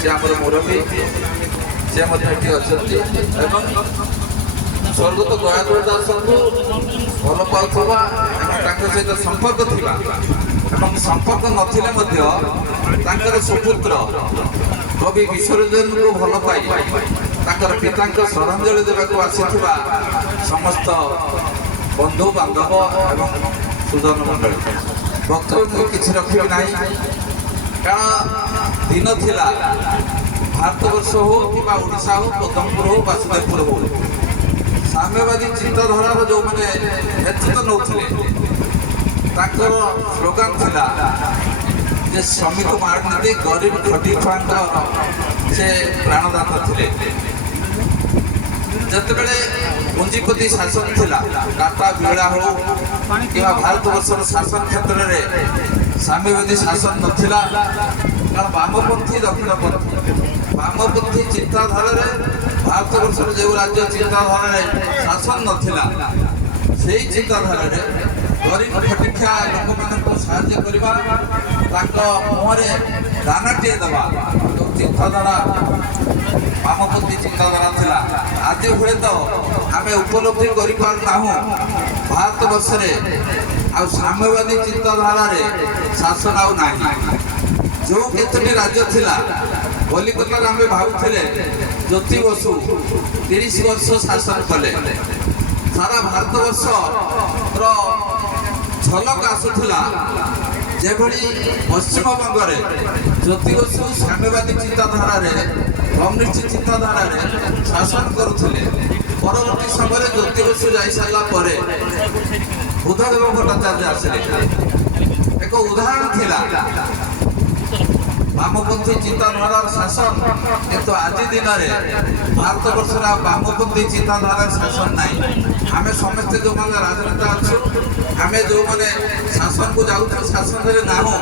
ସେ ଆମର ମୁରବୀ ସେ ମଧ୍ୟ ଏଠି ଅଛନ୍ତି ଏବଂ ସ୍ୱର୍ଗତ ଗୟାଧର ଦାସଙ୍କୁ ଭଲ ପାଉଥିବା ଏବଂ ତାଙ୍କ ସହିତ ସମ୍ପର୍କ ଥିବା ଏବଂ ସମ୍ପର୍କ ନଥିଲେ ମଧ୍ୟ ତାଙ୍କର ସୁପୁତ୍ର କବି ବିଶ୍ୱରଞ୍ଜନଙ୍କୁ ଭଲ ପାଇ ତାଙ୍କର ପିତାଙ୍କ ଶ୍ରଦ୍ଧାଞ୍ଜଳି ଦେବାକୁ ଆସିଥିବା ସମସ୍ତ ବନ୍ଧୁ ବାନ୍ଧବ ଏବଂ ସୁଜନ ମଣ୍ଡଳୀ ବକ୍ତବ୍ୟ ମୁଁ କିଛି ରଖିବି ନାହିଁ କାରଣ ଦିନ ଥିଲା ଭାରତବର୍ଷ ହଉ କିମ୍ବା ଓଡ଼ିଶା ହଉ ପଦମପୁର ହଉ ବାସୁଦେବପୁର ହଉ ସାମ୍ୟବାଦୀ ଚିନ୍ତାଧାରାର ଯେଉଁମାନେ ନେତୃତ୍ୱ ନେଉଥିଲେ ତାଙ୍କର ସ୍ଲୋଗାନ ଥିଲା ଯେ ଶ୍ରମିକ ମାରନ୍ତି ଗରିବ ଖଟି ଖୁଆଙ୍କ ସେ ପ୍ରାଣଦାତା ଥିଲେ। ଯେତେବେଳେ ପୁଞ୍ଜିପତି ଶାସନ ଥିଲା ଟାଟା ବିରଳା ହଉ କିମ୍ବା ଭାରତବର୍ଷର ଶାସନ କ୍ଷେତ୍ରରେ ସାମ୍ୟବାଦୀ ଶାସନ ନଥିଲା କାରଣ ବାମପନ୍ଥୀ ଦକ୍ଷିଣପନ୍ଥୀ ବାମପନ୍ଥୀ ଚିନ୍ତାଧାରାରେ ଭାରତବର୍ଷର ଯେଉଁ ରାଜ୍ୟ ଚିନ୍ତାଧାରାରେ ଶାସନ ନଥିଲା ସେଇ ଚିନ୍ତାଧାରାରେ ଗରିବ ଖଟିଖିଆ ଲୋକମାନଙ୍କୁ ସାହାଯ୍ୟ କରିବା ତାଙ୍କ ମୁହଁରେ ଦାନାଟିଏ ଦେବା ଯେଉଁ ଚିନ୍ତାଧାରା ବାମପନ୍ଥୀ ଚିନ୍ତାଧାରା ଥିଲା ଆଜି ହୁଏତ ଆମେ ଉପଲବ୍ଧି କରିପାରୁନାହୁଁ ଭାରତବର୍ଷରେ ଆଉ ସାମ୍ୟବାଦୀ ଚିନ୍ତାଧାରାରେ ଶାସନ ଆଉ ନାହିଁ। ଯେଉଁ କେତୋଟି ରାଜ୍ୟ ଥିଲା କଲିକତାରେ ଆମେ ଭାବୁଥିଲେ ଜ୍ୟୋତି ବସୁ 30 ବର୍ଷ ଶାସନ କଲେ ସାରା ଭାରତବର୍ଷର ଝଲକ ଆସୁଥିଲା ଯେଭଳି ପଶ୍ଚିମବଙ୍ଗରେ ଜ୍ୟୋତି ବସୁ ସାମ୍ୟବାଦୀ ଚିନ୍ତାଧାରାରେ କମ୍ୟୁନିଷ୍ଟ ଚିନ୍ତାଧାରାରେ ଶାସନ କରୁଥିଲେ। ପରବର୍ତ୍ତୀ ସମୟରେ ଜ୍ୟୋତି ବସୁ ଯାଇସାରିଲା ପରେ ବୁଦ୍ଧଦେବ ଭଟ୍ଟାଚାର୍ଯ୍ୟ ଆସିଲେ। ଏକ ଉଦାହରଣ ଥିଲା ବାମପନ୍ଥୀ ଚିନ୍ତାଧାରାର ଶାସନ କିନ୍ତୁ ଆଜି ଦିନରେ ଭାରତବର୍ଷରେ ଆଉ ବାମପନ୍ଥୀ ଚିନ୍ତାଧାରାର ଶାସନ ନାହିଁ। ଆମେ ସମସ୍ତେ ଯେଉଁମାନେ ରାଜନେତା ଅଛୁ ଆମେ ଯେଉଁମାନେ ଶାସନକୁ ଯାଉଛୁ ଶାସନରେ ନାହୁଁ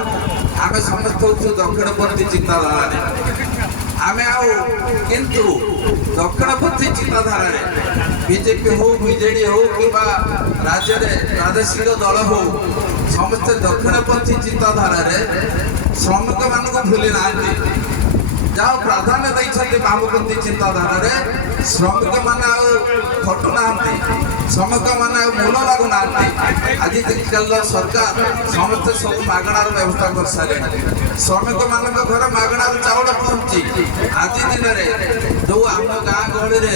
ଆମେ ସମସ୍ତେ ହେଉଛୁ ଦକ୍ଷିଣପନ୍ଥୀ ଚିନ୍ତାଧାରାରେ। ଆମେ ଆଉ କିନ୍ତୁ ଦକ୍ଷିଣପନ୍ଥୀ ଚିନ୍ତାଧାରାରେ ବିଜେପି ହଉ ବିଜେଡି ହଉ କିମ୍ବା ରାଜ୍ୟରେ ପ୍ରାଦେଶିକ ଦଳ ହଉ ସମସ୍ତେ ଦକ୍ଷିଣପନ୍ଥୀ ଚିନ୍ତାଧାରାରେ ଶ୍ରମିକମାନଙ୍କୁ ଭୁଲି ନାହାନ୍ତି। ଯାହା ପ୍ରାଧାନ୍ୟ ଦେଇଛନ୍ତି ବାମପନ୍ଥୀ ଚିନ୍ତାଧାରାରେ ଶ୍ରମିକମାନେ ଆଉ ଘଟୁନାହାନ୍ତି ଶ୍ରମିକମାନେ ଆଉ ମୂଳ ଲାଗୁନାହାନ୍ତି। ଆଜିକାଲିର ସରକାର ସମସ୍ତେ ସବୁ ମାଗଣାର ବ୍ୟବସ୍ଥା କରିସାରିଲେଣି। ଶ୍ରମିକମାନଙ୍କ ଘରେ ମାଗଣାର ଚାଉଳ ପହଞ୍ଚି ଆଜି ଦିନରେ ଯେଉଁ ଆମ ଗାଁ ଗହଳିରେ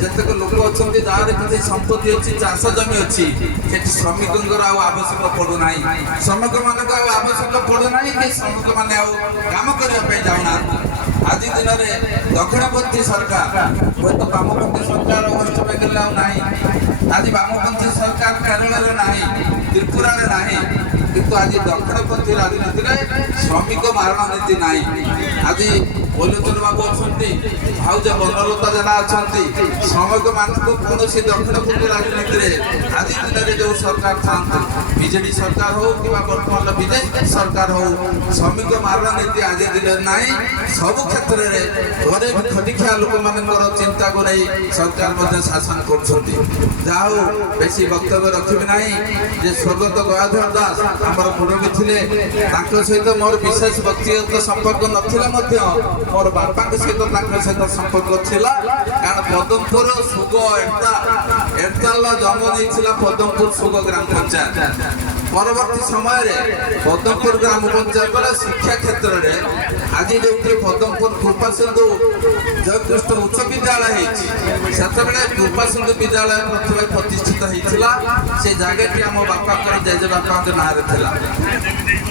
ଯେତେକ ଲୋକ ଅଛନ୍ତି ଯାହାର କିଛି ସମ୍ପତ୍ତି ଅଛି ଚାଷ ଜମି ଅଛି ସେଠି ଶ୍ରମିକଙ୍କର ଆଉ ଆବଶ୍ୟକ ପଡୁନାହିଁ। ଶ୍ରମିକମାନଙ୍କ ଆଉ ଆବଶ୍ୟକ ପଡୁନାହିଁ କି ଶ୍ରମିକମାନେ ଆଉ କାମ କରିବା ପାଇଁ ଯାଉନାହାନ୍ତି। ଆଜି ଦିନରେ ଦକ୍ଷିଣପନ୍ଥୀ ସରକାର ହୁଏତ ବାମପନ୍ଥୀ ସରକାର ୱେଷ୍ଟବେଙ୍ଗଲରେ ଆଉ ନାହିଁ। ଆଜି ବାମପନ୍ଥୀ ସରକାର କେରଳରେ ନାହିଁ ତ୍ରିପୁରାରେ ନାହିଁ କିନ୍ତୁ ଆଜି ଦକ୍ଷିଣପନ୍ଥୀ ରାଜନୀତିରେ ଶ୍ରମିକ ମାରଣ ନୀତି ନାହିଁ। ଆଜି ବୋଲୋଚନ ବାବୁ ଅଛନ୍ତି ଭାଉଜ ବନଲତା ଜେନା ଅଛନ୍ତି ଶ୍ରମିକମାନଙ୍କୁ କୌଣସି ଦକ୍ଷିଣପନ୍ଥୀ ରାଜନୀତିରେ ଆଜି ଦିନରେ ଯେଉଁ ସରକାର ଥାନ୍ତି ବିଜେଡି ସରକାର ହଉ କିମ୍ବା ବର୍ତ୍ତମାନର ବିଜେପି ସରକାର ହଉ ଶ୍ରମିକ ମାରଣ ନୀତି ଆଜି ଦିନରେ ନାହିଁ। ସବୁ କ୍ଷେତ୍ରରେ ଗରିବ ଖଟିଖିଆ ଲୋକମାନଙ୍କର ଚିନ୍ତାକୁ ନେଇ ସରକାର ମଧ୍ୟ ଶାସନ କରୁଛନ୍ତି। ଯାହା ହଉ ବେଶୀ ବକ୍ତବ୍ୟ ରଖିବି ନାହିଁ ଯେ ସ୍ୱର୍ଗତ ଗୟାଧର ଦାସ ଆମର ମୁରବୀ ଥିଲେ। ତାଙ୍କ ସହିତ ମୋର ବିଶେଷ ବ୍ୟକ୍ତିଗତ ସମ୍ପର୍କ ନଥିଲେ ମଧ୍ୟ ମୋର ବାପାଙ୍କ ସହିତ ତାଙ୍କ ସହିତ ସମ୍ପର୍କ ଥିଲା କାରଣ ପଦମପୁର ସୁଗ ଏର୍ତାଲ ଜନ୍ମ ନେଇଥିଲା ପଦମପୁର ସୁଗ ଗ୍ରାମ ପଞ୍ଚାୟତ। ପରବର୍ତ୍ତୀ ସମୟରେ ପଦମପୁର ଗ୍ରାମ ପଞ୍ଚାୟତର ଶିକ୍ଷା କ୍ଷେତ୍ରରେ ଆଜି ଯେଉଁଠି ପଦମପୁର କୃପାସିନ୍ଧୁ ଜୟକୃଷ୍ଣ ଉଚ୍ଚ ବିଦ୍ୟାଳୟ ହେଇଛି ସେତେବେଳେ କୃପାସିନ୍ଧୁ ବିଦ୍ୟାଳୟ ପ୍ରଥମେ ପ୍ରତିଷ୍ଠିତ ହେଇଥିଲା। ସେ ଜାଗାଟି ଆମ ବାପାଙ୍କର ଜେଜେବାପାଙ୍କ ନାଁରେ ଥିଲା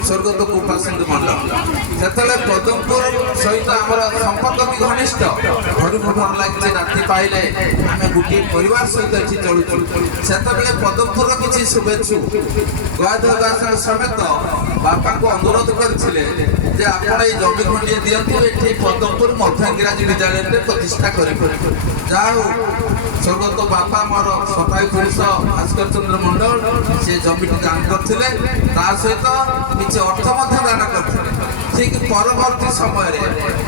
ସ୍ୱର୍ଗତ କୃପାସିନ୍ଧୁ ମଣ୍ଡଳ। ସେତେବେଳେ ପଦମପୁର ସହିତ ଆମର ସମ୍ପର୍କ ବି ଘନିଷ୍ଠ। ଘରକୁ ଘର ଲାଗିଛି ରାତି ପାଇଲେ ଆମେ ଗୋଟିଏ ପରିବାର ସହିତ ଏଠି ଚଳୁଛୁ। ସେତେବେଳେ ପଦମପୁରର କିଛି ଶୁଭେଚ୍ଛୁ ଗୟାଧର ଦାସଙ୍କ ସମେତ ବାପାଙ୍କୁ ଅନୁରୋଧ କରିଥିଲେ ଯେ ଆପଣ ଏଇ ଜମି ଖଣ୍ଡିଏ ଦିଅନ୍ତୁ ଏଠି ପଦମପୁର ମଧ୍ୟ ଇଂରାଜୀ ବିଦ୍ୟାଳୟରେ ପ୍ରତିଷ୍ଠା କରିବେ। ଯାହା ହଉ ସ୍ୱର୍ଗତ ବାପା ମୋର ସଫାଇ ପୁରୁଷ ଭାସ୍କର ଚନ୍ଦ୍ର ମଣ୍ଡଳ ସେ ଜମିଟି ଦାନ କରିଥିଲେ ତା ସହିତ କିଛି ଅର୍ଥ ମଧ୍ୟ ଦାନ କରିଥିଲେ। ଠିକ ପରବର୍ତ୍ତୀ ସମୟରେ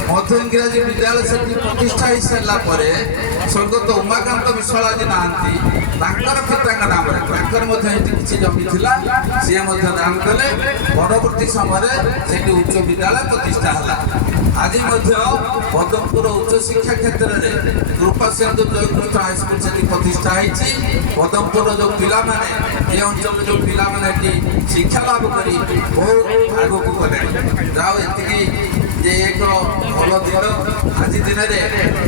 ମଧ୍ୟ ଇଂରାଜୀ ବିଦ୍ୟାଳୟ ସେଠି ପ୍ରତିଷ୍ଠା ହେଇସାରିଲା ପରେ ସ୍ୱର୍ଗତ ଉମାକାନ୍ତ ବିଶ୍ୱାଳ ଆଜି ନାହାନ୍ତି ତାଙ୍କର ପିତାଙ୍କ ନାମରେ ତାଙ୍କର ମଧ୍ୟ ଏଠି କିଛି ଜମି ଥିଲା ସିଏ ମଧ୍ୟ ଦାନ କଲେ। ପରବର୍ତ୍ତୀ ସମୟରେ ସେଠି ଉଚ୍ଚ ବିଦ୍ୟାଳୟ ପ୍ରତିଷ୍ଠା ହେଲା। ଆଜି ମଧ୍ୟ ପଦମପୁର ଉଚ୍ଚଶିକ୍ଷା କ୍ଷେତ୍ରରେ କୃପା ସିନ୍ଧୁ ଜୟକୃଷ୍ଣ ହାଇସ୍କୁଲ ସେଠି ପ୍ରତିଷ୍ଠା ହେଇଛି। ପଦମପୁର ଯେଉଁ ପିଲାମାନେ ଏ ଅଞ୍ଚଳର ଯେଉଁ ପିଲାମାନେ ଏଠି ଶିକ୍ଷା ଲାଭ କରି ବହୁତ ଆଗକୁ ଗଲେଣି। ଯାଉ ଏତିକି ଯେ ଏକ ଭଲ ଦିନ। ଆଜି ଦିନରେ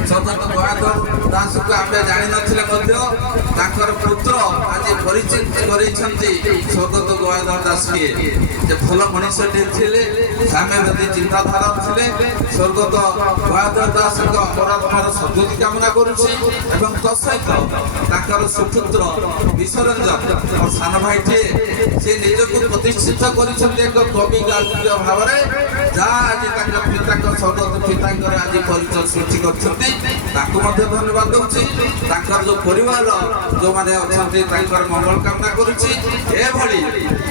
ସ୍ୱର୍ଗତ ଗଙ୍ଗାଧର ଦାସଙ୍କୁ ଆମେ ଜାଣିନଥିଲେ ମଧ୍ୟ ତାଙ୍କର ପୁତ୍ର ଆଜି ପରିଚିତ କରିଛନ୍ତି ସ୍ୱର୍ଗତ ଗଙ୍ଗାଧର ଦାସ କିଏ, ଯେ ଭଲ ମଣିଷଟିଏ ଥିଲେ, ସାମ୍ୟବାଦୀ ଚିନ୍ତାଧାରା ଥିଲେ। ସ୍ୱର୍ଗତ ଗଙ୍ଗାଧର ଦାସଙ୍କ ଅପରାଧର ସଦ୍ଗତି କାମନା କରୁଛି ଏବଂ ତତ୍ସହିତ ତାଙ୍କର ସୁପୁତ୍ର ବିଶ୍ୱରଞ୍ଜନ ମୋ ସାନ ଭାଇଟିଏ, ସେ ନିଜକୁ ପ୍ରତିଷ୍ଠିତ କରିଛନ୍ତି ଏକ କବି ଗାଳ୍ପିକ ଭାବରେ, ଯାହା ଆଜି ତାଙ୍କ ପିତାଙ୍କ ସ୍ୱର୍ଗତ ପିତାଙ୍କର ଆଜି ପରିଚୟ ସୃଷ୍ଟି କରିଛନ୍ତି। ତାଙ୍କୁ ମଧ୍ୟ ଧନ୍ୟବାଦ ଦେଉଛି। ତାଙ୍କର ଯେଉଁ ପରିବାର ଯେଉଁମାନେ ଅଛନ୍ତି ତାଙ୍କର ମଙ୍ଗଳ କାମନା କରୁଛି। ଏଭଳି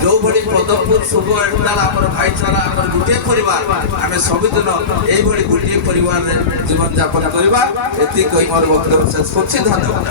ଯେଉଁଭଳି ପଦମପୁର ଶୁଭ ଏଣ୍ଟାଲ ଆମର ଭାଇଚାରା, ଆମର ଗୋଟିଏ ପରିବାର, ଆମେ ସବୁଦିନ এইভাবে গোটিয়ে পরিবারে জীবনযাপন করা। এটি কই মোর বক্তব্য শেষ করছি। ধন্যবাদ।